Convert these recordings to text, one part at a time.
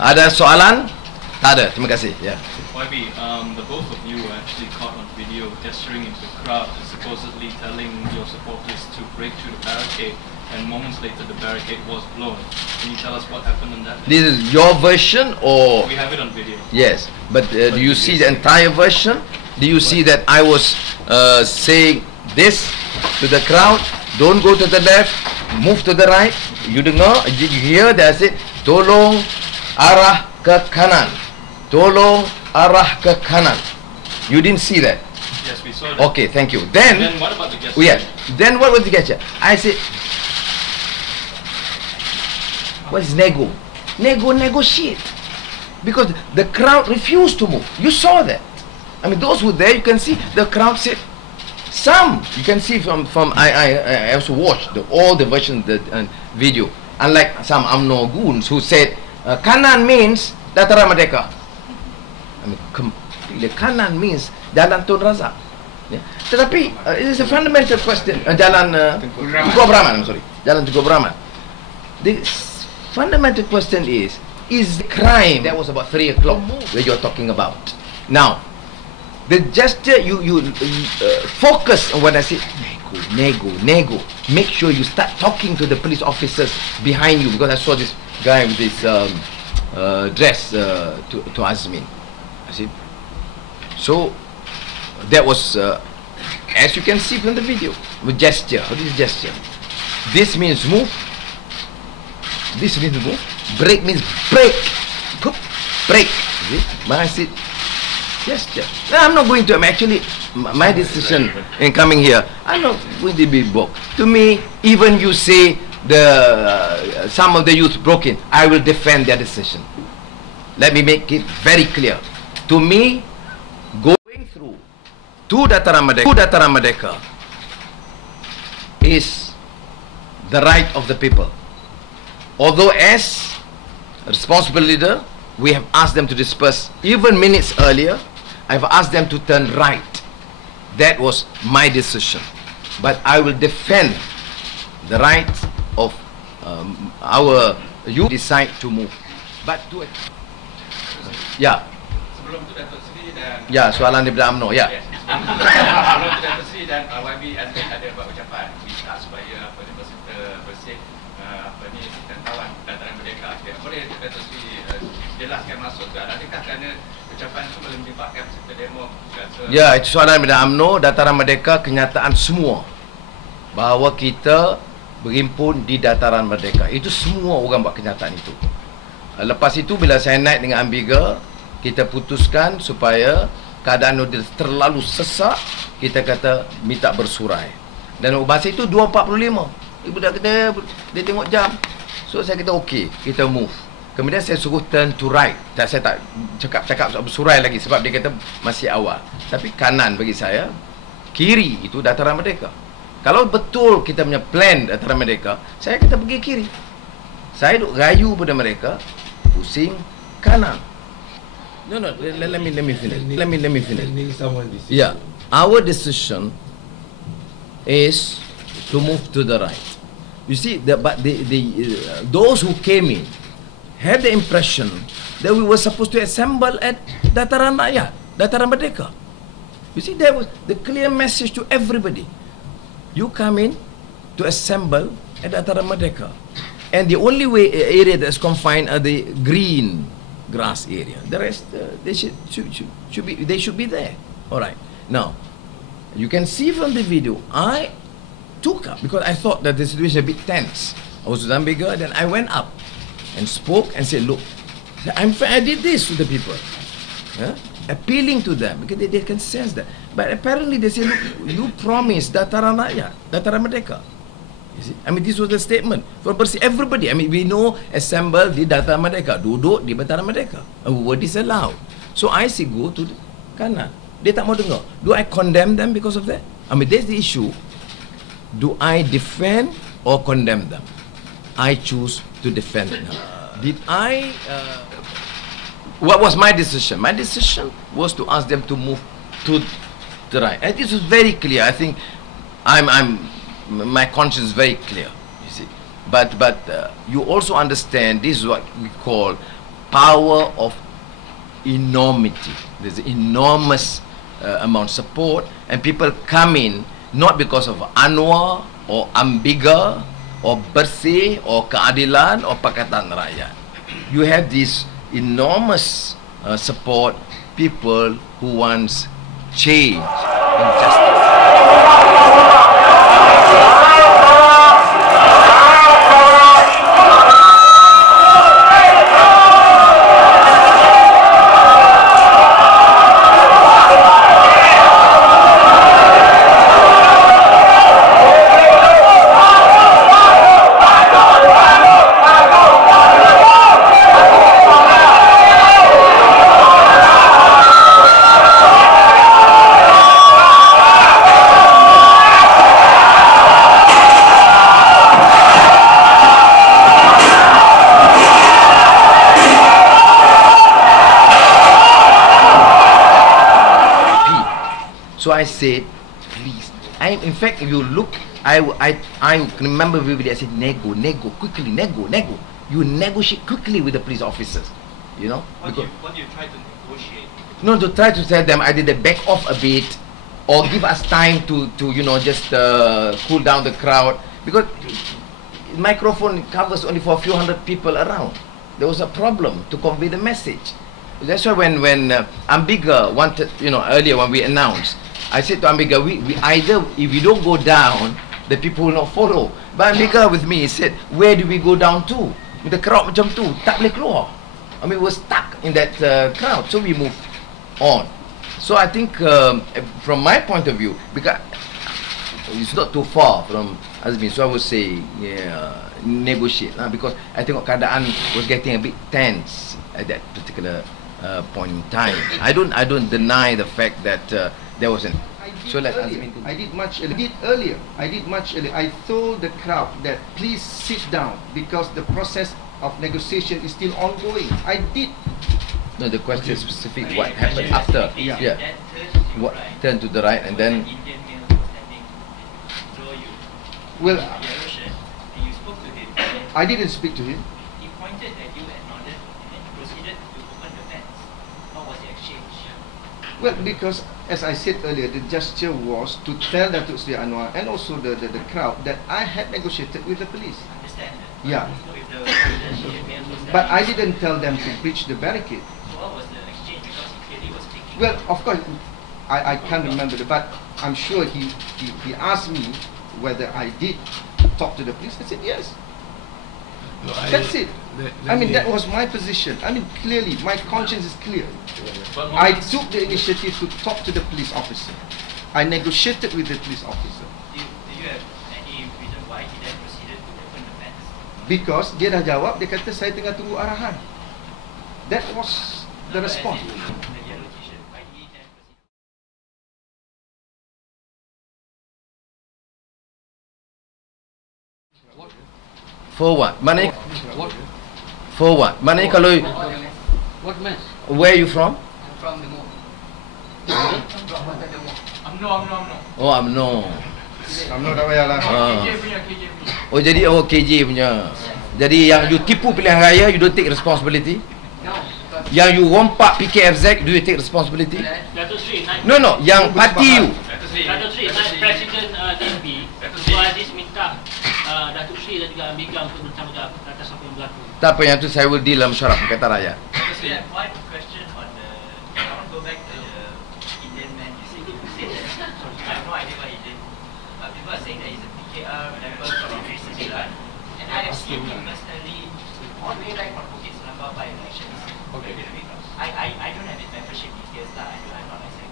Ada soalan? Tak ada. Terima kasih. Ya. YB, the both of you were actually caught on video gesturing into the crowd and supposedly telling your supporters to break through the barricade, and moments later the barricade was blown. Can you tell us what happened in that? This is your version or? We have it on video. Yes, but do you see the entire version? Do you see that I was saying this to the crowd? Don't go to the left, move to the right. You dengar? Did you hear that I said, tolong arah ke kanan. Tolong arah ke kanan. You didn't see that? Yes, we saw that. Okay, thank you. Then what about the gesture? Yeah. Then what was the gesture? I said, what is nego? Negotiate. Because the crowd refused to move. You saw that. I mean, those who were there, you can see the crowd said, some you can see from I also watched all the versions of the video. Unlike some UMNO goons who said kanan means Dataran Merdeka. I mean, completely kanan means Jalan Tun Razak. Yeah. Tetapi it is a fundamental question. Jalan Tengku Abraman. I'm sorry, Jalan Tengku Abraman. The fundamental question is the crime that was about 3 o'clock where you're talking about now. The gesture you focus on what I say. Nego. Make sure you start talking to the police officers behind you, because I saw this guy with this dress to Azmin. I see. So that was as you can see from the video, with gesture. What is gesture? This means move. This means move. Break means break. Break. See? But I said gesture. Now, I'm not going to. Actually, my decision in coming here, I'm not going to be broke. To me, even you say some of the youth broke in, I will defend their decision. Let me make it very clear. To me, going through to Dataran Merdeka is the right of the people. Although as a responsible leader, we have asked them to disperse even minutes earlier. I've asked them to turn right. That was my decision. But I will defend the right of our youth decide to move. But to it. Ya. Sebelum itu Datuk Seri dan ya, soalan daripada UMNO. Ya. Sebelum itu Datuk Seri dan YB Azmin ada buat ucapan minta supaya peserta bersih sistem kawan Dataran Merdeka. Boleh Datuk Seri jelaskan maksud ke adakah kerana ucapan itu boleh menyebabkan peserta demo? Ya, itu soalan daripada UMNO. Dataran Merdeka, kenyataan semua bahawa kita berhimpun di Dataran Merdeka. Itu semua orang buat kenyataan itu. Lepas itu bila saya naik dengan Ambiga, kita putuskan supaya keadaan itu terlalu sesak, kita kata minta bersurai. Dan masa itu 2.45. Ibu dah kata, dia tengok jam. So saya kata okey, kita move. Kemudian saya suruh turn to right. Saya tak cakap bersurai lagi sebab dia kata masih awal. Tapi kanan bagi saya, kiri itu Dataran Merdeka. Kalau betul kita punya plan Dataran Merdeka, saya kata pergi kiri. Saya duk rayu pada mereka, pusing kanan. No, let me finish. Let me finish. Yeah, our decision is to move to the right. You see, those who came in had the impression that we were supposed to assemble at Dataran Rakyat, Dataran Merdeka. You see, there was the clear message to everybody. You come in to assemble at Dataran Merdeka. And the only area that's confined are the green grass area. The rest, they should be there. All right. Now, you can see from the video, I took up because I thought that the situation was a bit tense. I was bigger, then I went up and spoke and said, look, I did this to the people, appealing to them because they can sense that. But apparently they said, look, you promised Dataran Rakyat, Dataran Merdeka. You see? I mean, this was the statement for everybody. I mean, we know assemble di Dataran Merdeka, duduk di Dataran Merdeka. We were disallowed. So I say go to the kanan. Dia tak mau dengar. Do I condemn them because of that? I mean, that's the issue. Do I defend or condemn them? I choose to defend them. Did I? What was my decision? My decision was to ask them to move to the right. And this was very clear. I think my conscience is very clear, you see. But you also understand this is what we call power of enormity. There's enormous amount of support, and people come in not because of Anwar or Ambiga or Bersih or Keadilan or Pakatan Rakyat. You have this enormous support, people who wants change and justice. So I said, please. In fact, if you look, I remember vividly. I said, nego, quickly, nego. You negotiate quickly with the police officers, you know. What do you try to negotiate? No, to try to tell them either they back off a bit, or give us time to you know, just cool down the crowd, because microphone covers only for a few hundred people around. There was a problem to convey the message. That's why when Ambiga wanted, you know, earlier when we announced, I said to Ambiga, we either, if we don't go down, the people will not follow. But Ambiga with me said, where do we go down to? The crowd macam tu, tak boleh keluar. I mean, we're stuck in that crowd, so we moved on. So I think, from my point of view, because it's not too far from Azmin, so I would say, yeah, negotiate, because I think keadaan was getting a bit tense at that particular point in time. I don't deny the fact that there was an. I did much earlier. I told the crowd that please sit down because the process of negotiation is still ongoing. I did. No, the question is specific. What happened after? Yeah. What turn to the right and then. Well, I didn't speak to him. He pointed at you and nodded, and then he proceeded to open the fence. What was the exchange? Well, because as I said earlier, the gesture was to tell Datuk Seri Anwar and also the crowd that I had negotiated with the police. Understand that? Yeah. So if the male was there, But I didn't tell them to breach the barricade. so what was the exchange? Because he clearly was speaking. Well, of course, I can't remember, but I'm sure he asked me whether I did talk to the police. I said yes. No, That's it. I mean, that was my position. I mean, clearly, my conscience is clear. I took the initiative to talk to the police officer. I negotiated with the police officer. Do you have any reason why he then proceeded to open the fence? Because dia dah jawab, dia kata saya tengah tunggu arahan. That was the response. The yellow t-shirt, why did he then proceed? For what? Maknanya for what? Maknanya kalau What mess? where are you from? From the move. I'm no. Oh, UMNO. UMNO tak payahlah. KJ punya. Oh, jadi KJ punya. Jadi yang you tipu pilihan raya, you don't take responsibility. Yang you rompak PKFZ, do you take responsibility? Datuk Seri, naik No, yang parti you. Datuk Seri, naik Presiden DNP, Tuan Aziz minta Datuk Seri dan juga Ambiga untuk bertanggungjawab atas apa yang berlaku. Tak apa, yang tu saya will deal dalam syarat Pakatan Rakyat. Yeah, one question on the. I want to go back to the Indian man. You say that. I have no idea what he did. People are saying that he's a PKR member from Dataran, and I have seen him personally all the way right from Bukit Selamba by elections. Okay. I don't have his membership details. I'm not myself.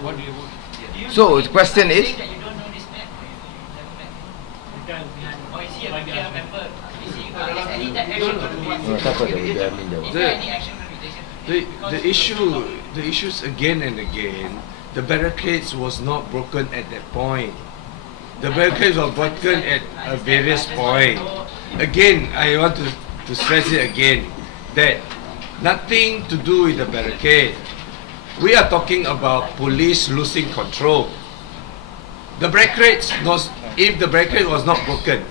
What do you want? So the question is, Saying that you don't know this man, or you never met him. Bukan behind. Or is he a PKR member? Is any action going to be Oh, tak apa, biar Amin jawab. Is there any action going to be taken? The issues again and again, the barricades was not broken at that point. The barricades were broken at various points. Again, I want to stress it again, that nothing to do with the barricade. We are talking about police losing control. The barricades if the barricade was not broken,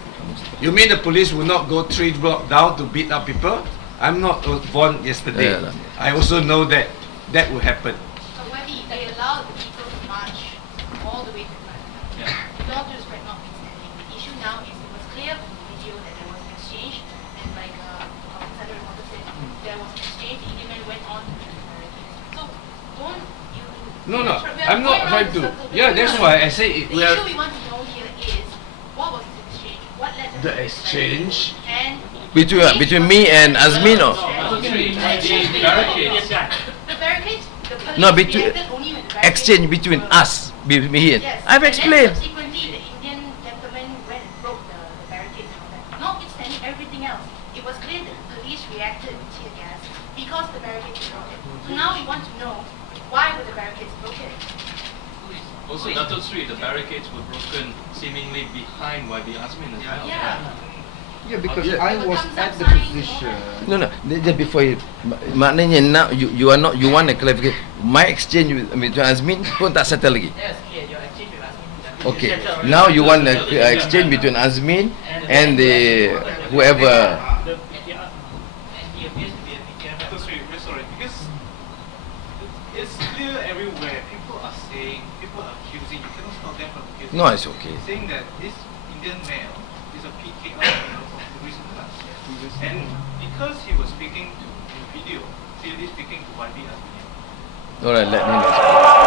You mean the police will not go 3 blocks down to beat up people? I'm not born yesterday. I also know that that will happen. So when they allowed the people to march all the way to front, with all due respect, notwithstanding, the issue now is it was clear from the video that there was an exchange, and like Officer reporter said, there was an exchange. The Indian man went on to the barricades. So don't you? No, I'm not trying to. Yeah, that's why I say The issue we want to know here is what was the exchange? What led to the exchange. And between me and Azmin, or the barricades. no, between exchange between us, me and Yes. I've And explained. then subsequently, the Indian gentleman went and broke the barricades and all that. Notwithstanding everything else, it was clear that the police reacted with tear gas because the barricades were broken. So now we want to know why were the barricades broken? Also, Dato' Sri, the barricades were broken seemingly behind YB Azmin as well. Yeah. Yeah, because Yeah. I was at the position. No, just before you, maknanya now you are not, you want a clarification. My exchange with Azmin pun tak settle lagi. Yes, okay, your exchange with Azmin. Okay, now you want a exchange between Azmin and the whoever. And he appears to be a PKR. Dato' Sri, we're sorry, because it's clear everywhere. People are saying, people are accusing, you cannot stop them from accusing. No, it's okay. Saying that this Indian male is a PKR member from the recent past. And because he was speaking to, in the video, clearly speaking to YB Azmin. Alright, let me know.